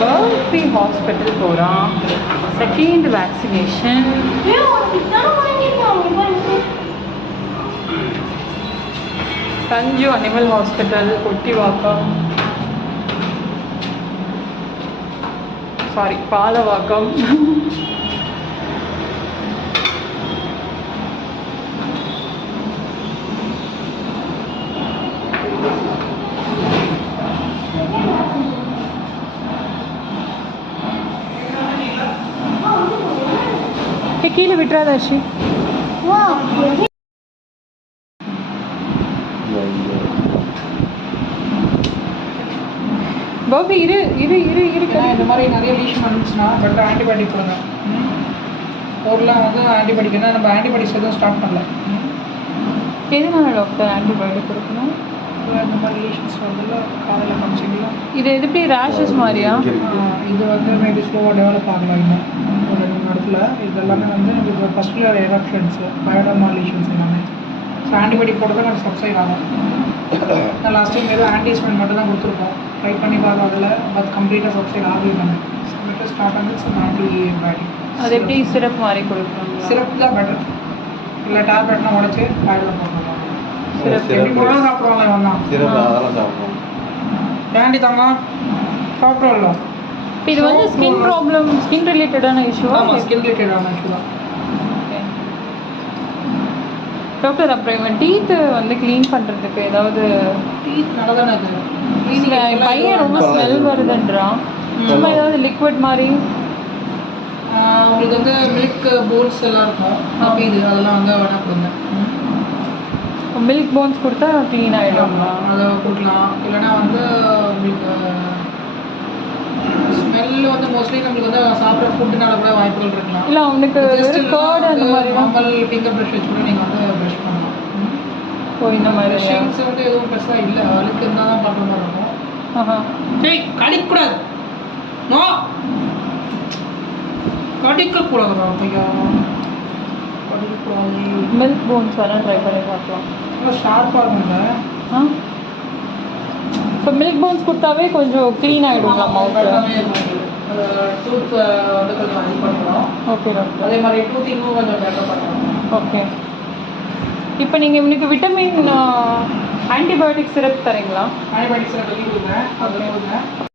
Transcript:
Barfi hospital போகிறோம். Second vaccination. Sanju animal hospital Kottivakkam, sorry Palavakkam. கீழே விட்டுறாதா Ashi? Bobby இரு இரு இரு இரு. இந்த மாதிரி நிறைய லீஷன் வந்துச்சுன்னா பெட்டர் ஆன்டிபயோட்டிக் கொடுங்க. ஊரில் வந்து ஆன்டிபயோட்டிக் என்ன நம்ம ஆன்டிபயோட்டிக்ஸ் எதுவும் ஸ்டார்ட் பண்ணல. எதுனால டாக்டர் ஆன்டிபயோட்டிக் கொடுக்கணும்? இந்த மாதிரி லீஷன்ஸ் வந்து காலையில் காமிச்சிங்களா? இது எப்படி ரேஷஸ் மாதிரியா? இது வந்து மேபி ஸ்லோவாக டெவலப் ஆகலாம். இன்னும் ஒரு 2 இடத்துல இது எல்லாமே வந்து இப்போ பஸ்குலர் எரப்ஷன்ஸு, பயோடர்மா லீஷன்ஸ் எல்லாமே. ஸோ ஆன்டிபயோட்டிக் போட்டு தான் கொஞ்சம் சப்சைட் ஆகும். நான் லாஸ்ட் டைம் ஏதோ ஆன்டிஸ்மெண்ட் மட்டும் தான் கொடுத்துருக்கோம். ட்ரை பண்ணி பார்க்க அதில் பட் கம்ப்ளீட்டாக சப்சைட் ஆகலாம். ஸ்டார்ட் ஆனது சம் ஆன்டிபயோட்டிக். அது எப்படி சிரப் மாதிரி கொடுக்கணும்? சிரப் தான் பெட்டர். இல்லை டேப்லெட்லாம் உடச்சி வாயில் போட்டுருக்கோம். சிரப் எப்படி போனாலும் சாப்பிடுவாங்க. வந்தான் ஏன்டி தங்கம் சாப்பிட்றோம்ல. இது வந்து ஸ்கின் ப்ராப்ளம், ஸ்கின் ரிலேட்டடான இஷ்யூ. ஆமாம், ஸ்கின் ரிலேட்டடான இஷ்யூ தான். டாக்டர் அப்புறம் இவன் டீத்து வந்து க்ளீன் பண்ணுறதுக்கு ஏதாவது? டீத் நல்லா தானே இருக்குது. பையன் ரொம்ப ஸ்மெல் வருதுன்றான். சும்மா ஏதாவது லிக்விட் மாதிரி உங்களுக்கு வந்து மில்க் போன்ஸ் எல்லாம் இருக்கும். அப்போ இது அதெல்லாம் வந்து வேணா கொடுங்க. மில்க் போன்ஸ் கொடுத்தா க்ளீன் ஆகிடும்ங்களா? அதை கொடுக்கலாம். இல்லைனா வந்து உங்களுக்கு ஸ்மெல் வந்து மோஸ்ட்லி நம்மளுக்கு வந்து சாப்பிட்ற ஃபுட்டுனால கூட வாய்ப்புகள் இருக்கலாம். இல்லை அவனுக்கு கர்டு அந்த மாதிரி நார்மல் ஃபிங்கர் ப்ரஷ் வச்சு கூட நீங்கள் வந்து ப்ரஷ் பண்ணலாம். ஓ இந்த மாதிரி ப்ரஷிங்ஸ் வந்து எதுவும் பெருசாக இல்லை. அழுக்கு இருந்தால் தான் பண்ணுற மாதிரி இருக்கும். சரி கடிக்கக்கூடாது. நோ கடிக்கக்கூடாது. ஐயா கடிக்கக்கூடாது. மில்க் போன்ஸ் வேணால் ட்ரை பண்ணி பார்க்கலாம். நல்லா ஷார்ப்பாக இருக்குங்க. இப்போ மில்க் போன்ஸ் கொடுத்தாவே கொஞ்சம் க்ளீன் ஆகிடும் நம்ம டூத் வந்து கொஞ்சம் இது பண்ணுறோம். Okay doctor. அதே மாதிரி டூத்திங்கும் கொஞ்சம் பெட்டர் பண்ணுறோம். ஓகே. இப்போ நீங்கள் இவனுக்கு விட்டமின் ஆன்டிபயோட்டிக் சிரப் தரீங்களா? ஆன்டிபயோட்டிக் சிரப் கொடுங்க. அதில் கொடுங்க.